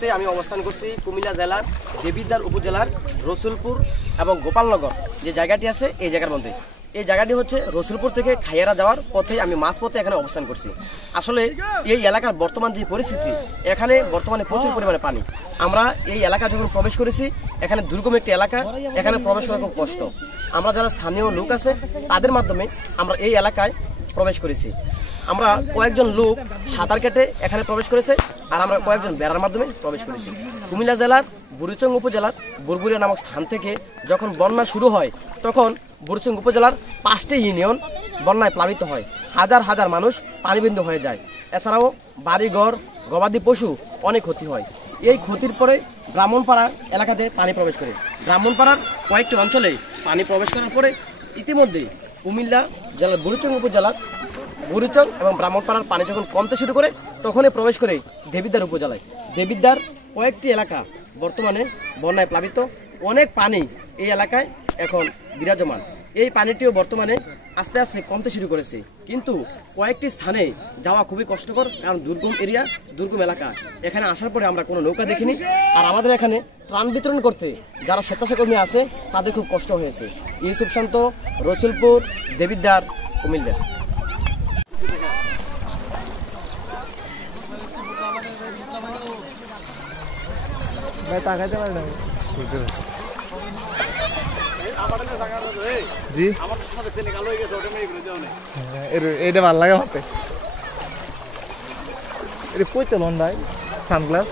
মুহূর্তে আমি অবস্থান করছি কুমিল্লা জেলার দেবিদ্বার উপজেলার রসুলপুর এবং গোপালনগর যে জায়গাটি আছে এই জায়গার মধ্যে। এই জায়গাটি হচ্ছে রসুলপুর থেকে খাইয়ারা যাওয়ার পথে, আমি মাঝপথে এখানে অবস্থান করছি। আসলে এই এলাকার বর্তমান যে পরিস্থিতি, এখানে বর্তমানে প্রচুর পরিমাণে পানি। আমরা এই এলাকা যখন প্রবেশ করেছি, এখানে দুর্গম একটি এলাকা, এখানে প্রবেশ করা খুব কষ্ট। আমরা যারা স্থানীয় লোক আছে তাদের মাধ্যমে আমরা এই এলাকায় প্রবেশ করেছি। আমরা কয়েকজন লোক সাঁতার কেটে এখানে প্রবেশ করেছে, আর আমরা কয়েকজন বেড়ার মাধ্যমে প্রবেশ করেছি। কুমিল্লা জেলার বুড়িচং উপজেলার বুরবুরিয়া নামক স্থান থেকে যখন বন্যা শুরু হয়, তখন বুড়িচং উপজেলার 5টি ইউনিয়ন বন্যায় প্লাবিত হয়, হাজার হাজার মানুষ পানিবিন্দু হয়ে যায়। এছাড়াও বাড়িঘর, গবাদি পশু অনেক ক্ষতি হয়। এই ক্ষতির পরে ব্রাহ্মণপাড়া এলাকাতে পানি প্রবেশ করে। ব্রাহ্মণপাড়ার কয়েকটি অঞ্চলে পানি প্রবেশ করার পরে ইতিমধ্যে কুমিল্লা জেলার বুড়িচং উপজেলার বুড়িচং এবং ব্রাহ্মণপাড়ার পানি যখন কমতে শুরু করে, তখনই প্রবেশ করে দেবিদ্বার উপজেলায়। দেবিদ্বার কয়েকটি এলাকা বর্তমানে বন্যায় প্লাবিত, অনেক পানি এই এলাকায় এখন বিরাজমান। এই পানিটিও বর্তমানে আস্তে আস্তে কমতে শুরু করেছে, কিন্তু কয়েকটি স্থানে যাওয়া খুবই কষ্টকর, কারণ দুর্গম এরিয়া, দুর্গম এলাকা। এখানে আসার পরে আমরা কোনো নৌকা দেখিনি, আর আমাদের এখানে ত্রাণ বিতরণ করতে যারা স্বেচ্ছাসেবী আছে তাদের খুব কষ্ট হয়েছে। ইউসুফ শান্ত, রসুলপুর, দেবিদ্বার, কুমিল্লা। জি এটা ভাল লাগে হতে এটা কইতে লন ভাই সানগ্লাস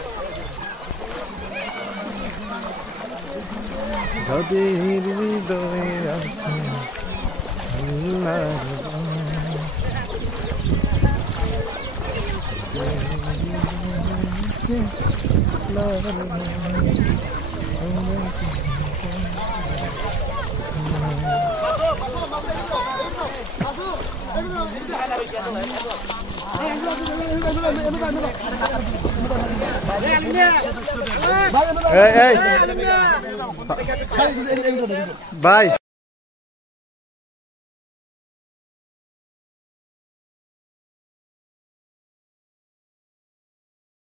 ভাই